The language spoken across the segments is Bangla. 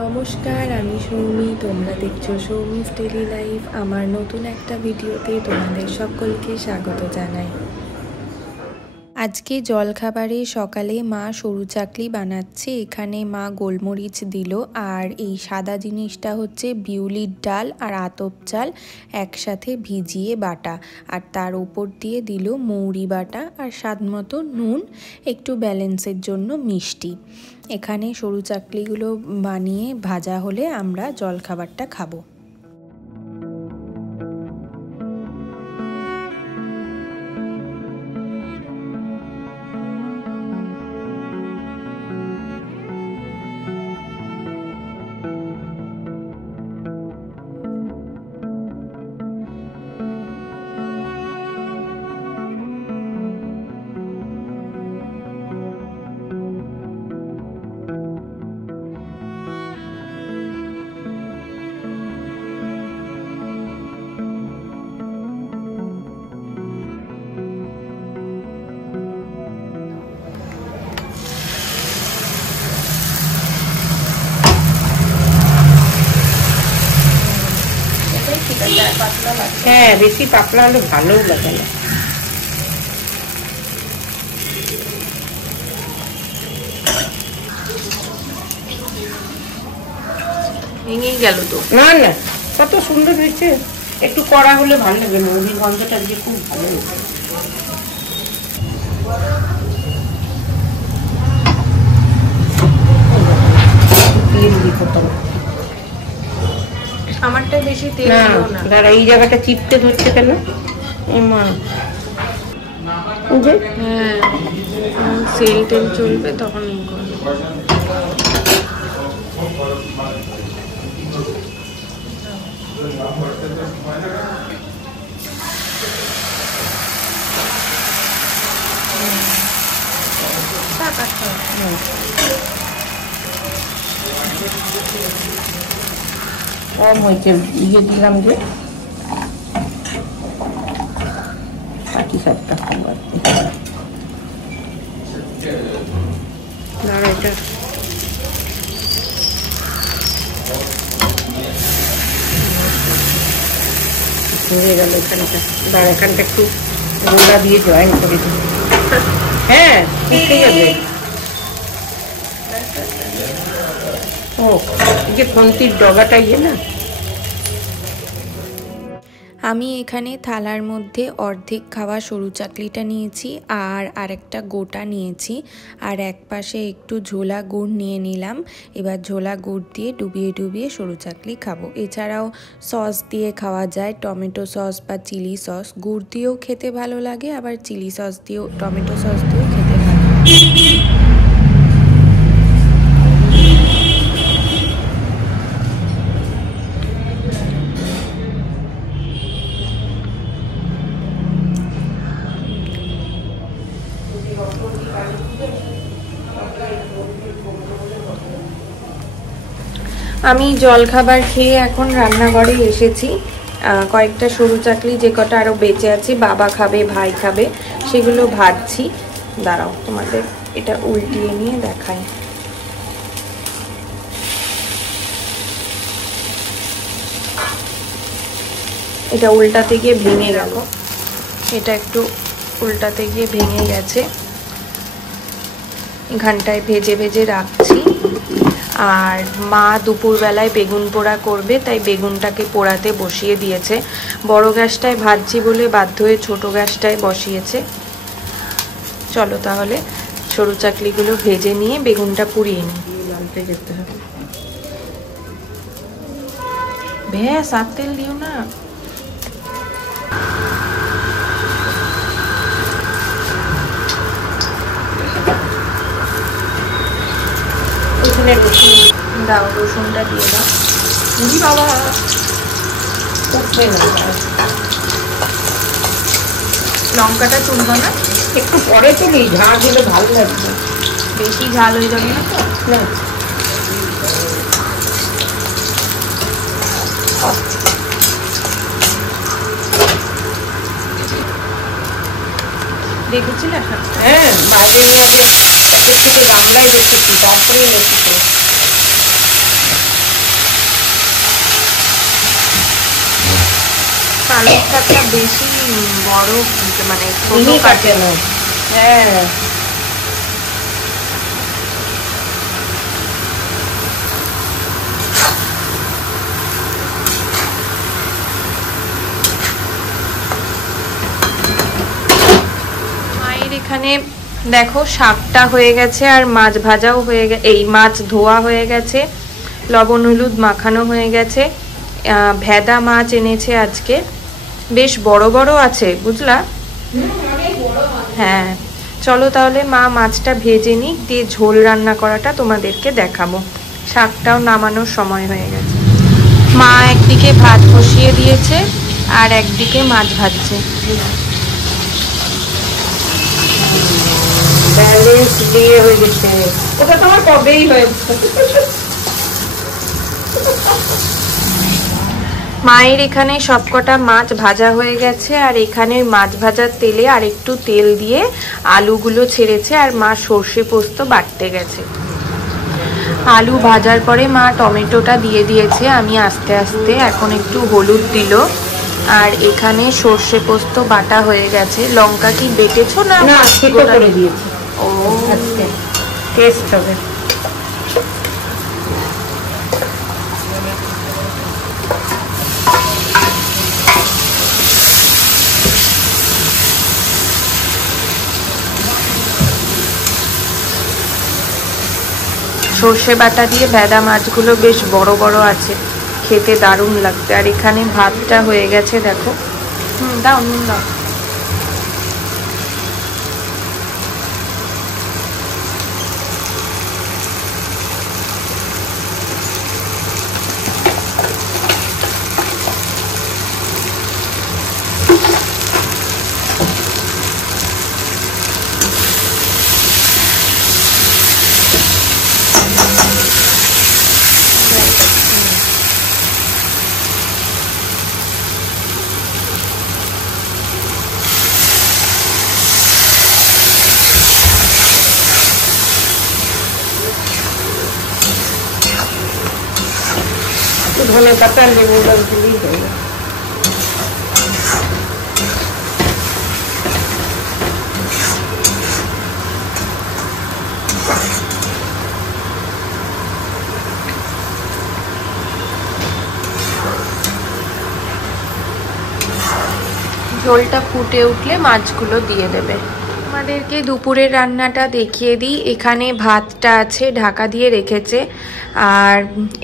নমস্কার, আমি সৌমি। তোমরা দেখছো সৌমিস ডেলি লাইফ। আমার নতুন একটা ভিডিওতে তোমাদের সকলকে স্বাগত জানাই। আজকে জলখাবারে সকালে মা সরু চাকলি বানাচ্ছে। এখানে মা গোলমরিচ দিল, আর এই সাদা জিনিসটা হচ্ছে বিউলির ডাল আর আতপ চাল একসাথে ভিজিয়ে বাটা, আর তার উপর দিয়ে দিল মৌরি বাটা আর স্বাদ মতো নুন, একটু ব্যালেন্সের জন্য মিষ্টি। এখানে সরু চাকলিগুলো বানিয়ে ভাজা হলে আমরা জলখাবারটা খাবো। হ্যাঁ, বেশি পাতলা হলে ভালোও লাগে না। ভেঙেই গেল তো। না না, কত সুন্দর হয়েছে। একটু কড়া হলে ভালো লাগে, মুরগির গন্ধটা আজকে খুব ভালো হয়েছে। তেল দিতে আমারটা বেশি তেল না। দাঁড়া, এই জায়গাটা চিপতে ধরছে কেন? হ্যাঁ, সেল টেল চলবে তখন এই করবে। কম হয়েছে, ইয়ে দিলাম যে পাটি সাপটা কম বাড়তে। দাঁড়া, এটা হয়ে গেল এখানটা। দাঁড়া, এখানটা একটু গোলা দিয়ে জয়েন করে দিই। হ্যাঁ, উঠে যাবে। ও, এই যে খন্তির ডগাটা ইয়ে না। আমি এখানে থালার মধ্যে অর্ধেক খাওয়া সরু চাকলিটা নিয়েছি, আর আরেকটা গোটা নিয়েছি, আর এক পাশে একটু ঝোলা গুড় নিয়ে নিলাম। এবার ঝোলা গুড় দিয়ে ডুবিয়ে ডুবিয়ে সরু চাকলি খাবো। এছাড়াও সস দিয়ে খাওয়া যায়, টমেটো সস বা চিলি সস। গুড় দিয়েও খেতে ভালো লাগে, আবার চিলি সস দিয়েও, টমেটো সস দিয়েও খেতে ভালো লাগে। আমি জলখাবার খেয়ে এখন রান্নাঘরে এসেছি। কয়েকটা সরু চাকলি যে কটা আরও বেঁচে আছে, বাবা খাবে, ভাই খাবে, সেগুলো ভাজছি। দাঁড়াও, তোমাদের এটা উল্টিয়ে নিয়ে দেখাই। এটা উল্টাতে গিয়ে ভেঙে গেল, এটা একটু উল্টাতে গিয়ে ভেঙে গেছে। ঘন্টায় ভেজে ভেজে রাখছি। আর মা দুপুরবেলায় বেগুন পোড়া করবে, তাই বেগুনটাকে পোড়াতে বসিয়ে দিয়েছে। বড় গ্যাসটায় ভাজছি বলে বাধ্য হয়ে ছোট গ্যাসটায় বসিয়েছে। চলো তাহলে সরু চাকলিগুলো ভেজে নিয়ে বেগুনটা পুড়িয়ে নিই। লালতে যেতে হবে। ভ্যাস, আর তেল দিও না। দাও, রসুনটা দিয়ে দাও। পুরি বাবা উঠবে না। লঙ্কাটা তুলবো না, একটু পরে তুলি, ঝাল দিলে ভালো লাগবে। বেশি ঝাল হয়ে যাবে না তো? না, দেখেছিলে? হ্যাঁ, বাইরে নিয়ে প্যাকেট থেকে গামলায় দেখেছি, তারপরে এনেছি। পালং শাকটা বেশি বড় মানে ছোট কাটে না। হ্যাঁ মায়ের এখানে দেখো শাকটা হয়ে গেছে আর মাছ ভাজাও হয়ে গেছে, এই মাছ ধোয়া হয়ে গেছে, লবণ হলুদ মাখানো হয়ে গেছে। ভেদা মাছ এনেছে আজকে, বেশ বড় বড় আছে বুঝলা। হ্যাঁ চলো তাহলে মা মাছটা ভেজে নিক, দিয়ে ঝোল রান্না করাটা তোমাদেরকে দেখাবো। শাকটাও নামানোর সময় হয়ে গেছে। মা একদিকে ভাত বসিয়ে দিয়েছে আর একদিকে মাছ ভাজছে। ব্যালেন্স দিয়ে হয়ে গেছে, ওটা তো আমার কবেই হয়েছে। মায়ের এখানে সবকটা মাছ ভাজা হয়ে গেছে আর এখানে মাছ ভাজার তেলে আর একটু তেল দিয়ে আলুগুলো ছেড়েছে আর মা সর্ষে পোস্ত বাটতে গেছে। আলু ভাজার পরে মা টমেটোটা দিয়ে দিয়েছে, আমি আস্তে আস্তে এখন একটু হলুদ দিল আর এখানে সর্ষে পোস্ত বাটা হয়ে গেছে। লঙ্কা কি বেটেছো না? না ছোট করে দিয়েছি। ও আজকে টেস্ট হবে। সর্ষে বাটা দিয়ে ভেদা মাছগুলো বেশ বড় বড় আছে, খেতে দারুণ লাগবে। আর এখানে ভাতটা হয়ে গেছে দেখো। দাও নুন দাও। ধনে পাতা লেবু রস দিলেই হয়ে যাবে। ঝোলটা ফুটে উঠলে মাছগুলো দিয়ে দেবে। আমাদেরকে দুপুরের রান্নাটা দেখিয়ে দিই। এখানে ভাতটা আছে, ঢাকা দিয়ে রেখেছে, আর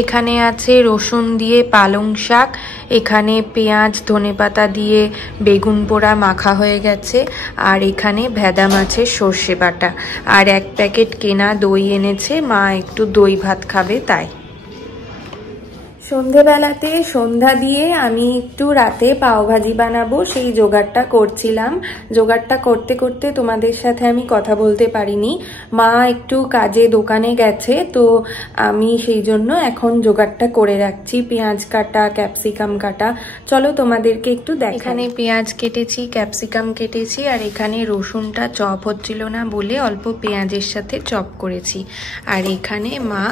এখানে আছে রসুন দিয়ে পালং শাক, এখানে পেঁয়াজ ধনেপাতা দিয়ে বেগুন পোড়া মাখা হয়ে গেছে, আর এখানে ভেদা মাছের সর্ষে বাটা, আর এক প্যাকেট কেনা দই এনেছে, মা একটু দই ভাত খাবে তাই। সন্ধেবেলাতে সন্ধ্যা দিয়ে আমি একটু রাতে পাওভাজি বানাবো সেই জোগাড়টা করছিলাম। জোগাড়টা করতে করতে তোমাদের সাথে আমি কথা বলতে পারিনি, মা একটু কাজে দোকানে গেছে, তো আমি সেই জন্য এখন জোগাড়টা করে রাখছি। পেঁয়াজ কাটা, ক্যাপসিকাম কাটা, চলো তোমাদেরকে একটু দেখ। এখানে পেঁয়াজ কেটেছি, ক্যাপসিকাম কেটেছি, আর এখানে রসুনটা চপ হচ্ছিল না বলে অল্প পেঁয়াজের সাথে চপ করেছি। আর এখানে মা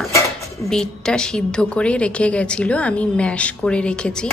বিটটা সিদ্ধ করে রেখে গেছিল, আমি ম্যাশ করে রেখেছি।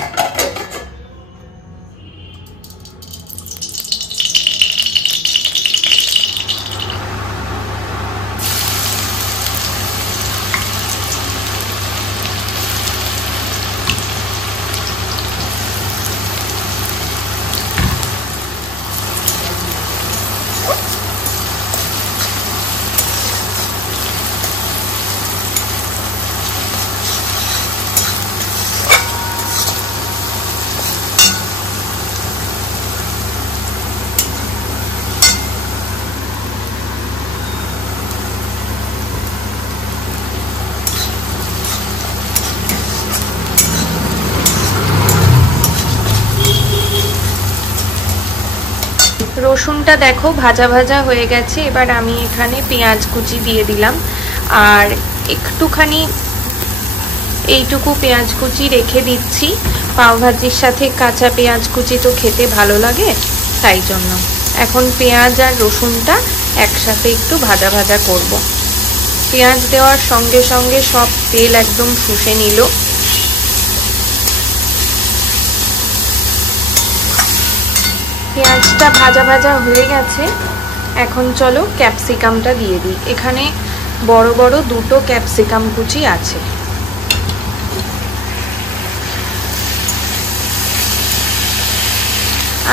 রসুনটা দেখো ভাজা ভাজা হয়ে গেছে, এবার আমি এখানে পেঁয়াজ কুচি দিয়ে দিলাম, আর একটুখানি এইটুকু পেঁয়াজ কুচি রেখে দিচ্ছি। পাওভাজির সাথে কাঁচা পেঁয়াজ কুচি তো খেতে ভালো লাগে, তাই জন্য এখন পেঁয়াজ আর রসুনটা একসাথে একটু ভাজা ভাজা করব। পেঁয়াজ দেওয়ার সঙ্গে সঙ্গে সব তেল একদম শুষে নিল। পেঁয়াজটা ভাজা ভাজা হয়ে গেছে, এখন চলো ক্যাপসিকামটা দিয়ে দিই। এখানে বড় বড় দুটো ক্যাপসিকাম কুচি আছে।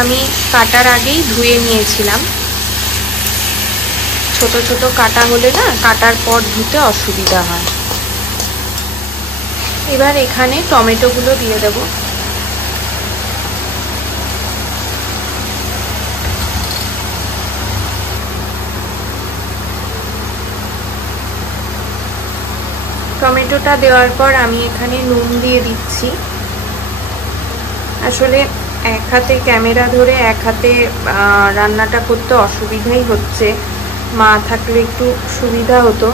আমি কাটার আগেই ধুয়ে নিয়েছিলাম, ছোট ছোট কাটা হলে না কাটার পর ধুতে অসুবিধা হয়। এবার এখানে টমেটোগুলো দিয়ে দেব। টমেটোটা দেওয়ার পর আমি এখানে নুন দিয়ে দিচ্ছি। আসলে এক হাতে ক্যামেরা ধরে এক হাতে রান্নাটা করতে অসুবিধাই হচ্ছে। মা থাকলে একটু সুবিধা হতো,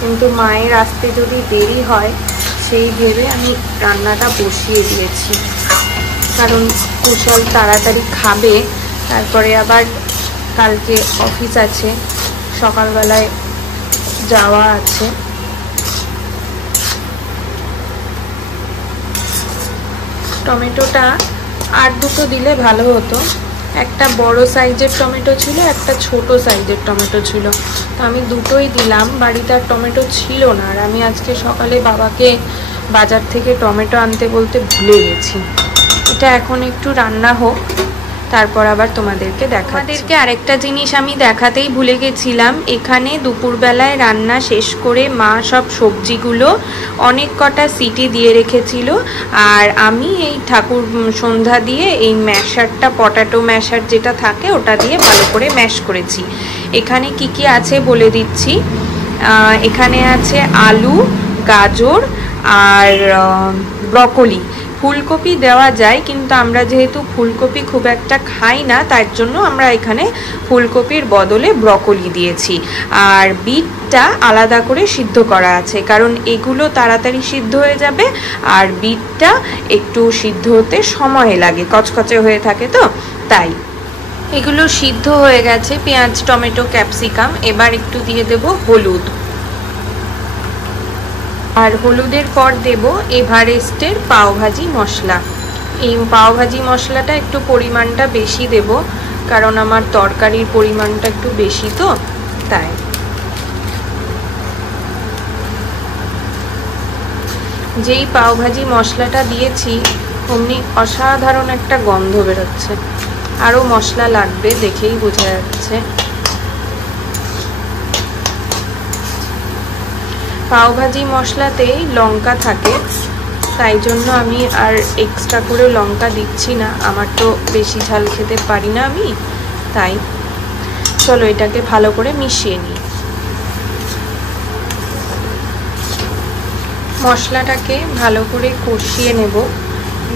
কিন্তু মায়ের আসতে যদি দেরি হয় সেই ভেবে আমি রান্নাটা বসিয়ে দিয়েছি, কারণ কুশল তাড়াতাড়ি খাবে, তারপরে আবার কালকে অফিস আছে, সকালবেলায় যাওয়া আছে। টমেটোটা আর দুটো দিলে ভালো হতো, একটা বড় সাইজের টমেটো ছিল, একটা ছোট সাইজের টমেটো ছিল, তো আমি দুটোই দিলাম। বাড়িতে আর টমেটো ছিল না, আর আমি আজকে সকালে বাবাকে বাজার থেকে টমেটো আনতে বলতে ভুলে গেছি। এটা এখন একটু রান্না হোক, তারপর আবার তোমাদেরকে দেখাচ্ছি। আরেকটা জিনিস আমি দেখাতেই ভুলে গেছিলাম, এখানে দুপুরবেলায় রান্না শেষ করে মা সব সবজিগুলো অনেক কটা সিটি দিয়ে রেখেছিল, আর আমি এই ঠাকুর সন্ধ্যা দিয়ে এই ম্যাশারটা, পটাটো ম্যাশার যেটা থাকে ওটা দিয়ে ভালো করে ম্যাশ করেছি। এখানে কি কি আছে বলে দিচ্ছি। এখানে আছে আলু, গাজর আর ব্রকলি। ফুলকপি দেওয়া যায়, কিন্তু আমরা যেহেতু ফুলকপি খুব একটা খাই না, তার জন্য আমরা এখানে ফুলকপির বদলে ব্রকলি দিয়েছি। আর বিটটা আলাদা করে সিদ্ধ করা আছে, কারণ এগুলো তাড়াতাড়ি সিদ্ধ হয়ে যাবে, আর বিটটা একটু সিদ্ধ হতে সময় লাগে, কচকচে হয়ে থাকে তো তাই। এগুলো সিদ্ধ হয়ে গেছে, পেঁয়াজ, টমেটো, ক্যাপসিকাম। এবার একটু দিয়ে দেব হলুদ, আর হলুদের পর দেব এভারেস্টের পাওভাজি মশলা। এই পাওভাজি মশলাটা একটু পরিমাণটা বেশি দেব, কারণ আমার তরকারির পরিমাণটা একটু বেশি তো তাই। যেই পাওভাজি মশলাটা দিয়েছি অমনি অসাধারণ একটা গন্ধ বেরোচ্ছে। আরও মশলা লাগবে, দেখেই বোঝা যাচ্ছে। পাওভাজি মশলাতেই লঙ্কা থাকে, তাই জন্য আমি আর এক্সট্রা করে লঙ্কা দিচ্ছি না, আমার তো বেশি ঝাল খেতে পারি না আমি, তাই। চলো এটাকে ভালো করে মিশিয়ে নিই। মশলাটাকে ভালো করে কষিয়ে নেব,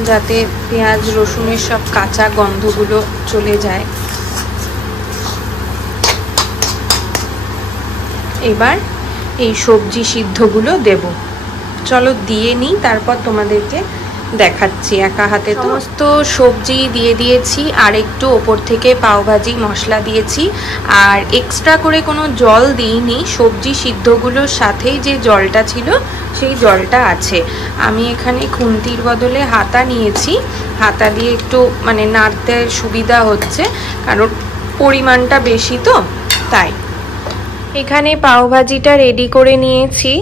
যাতে পেঁয়াজ রসুনের সব কাঁচা গন্ধগুলো চলে যায়। এবার এই সবজি সিদ্ধগুলো দেব। চলো দিয়ে নিই, তারপর তোমাদেরকে দেখাচ্ছি একা হাতে। সমস্ত সবজি দিয়ে দিয়েছি, আর একটু ওপর থেকে পাওভাজি মশলা দিয়েছি, আর এক্সট্রা করে কোনো জল দিইনি। সবজি সিদ্ধগুলোর সাথেই যে জলটা ছিল সেই জলটা আছে। আমি এখানে খুন্তির বদলে হাতা নিয়েছি, হাতা দিয়ে একটু মানে নাড়তে সুবিধা হচ্ছে, কারণ পরিমাণটা বেশি তো তাই। এখানে পাওভাজিটা রেডি করে নিয়েছি,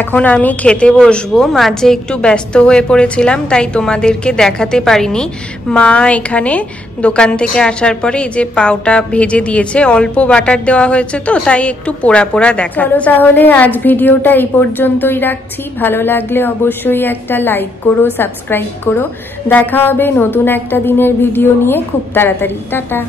এখন আমি খেতে বসবো। মাঝে একটু ব্যস্ত হয়ে পড়েছিলাম, তাই তোমাদেরকে দেখাতে পারিনি। মা এখানে দোকান থেকে আসার পরে এই যে পাওটা ভেজে দিয়েছে, অল্প বাটার দেওয়া হয়েছে তো তাই একটু পোড়া পোড়া দেখা। চলো তাহলে আজ ভিডিওটা এই পর্যন্তই রাখছি। ভালো লাগলে অবশ্যই একটা লাইক করো, সাবস্ক্রাইব করো। দেখা হবে নতুন একটা দিনের ভিডিও নিয়ে খুব তাড়াতাড়ি। টাটা।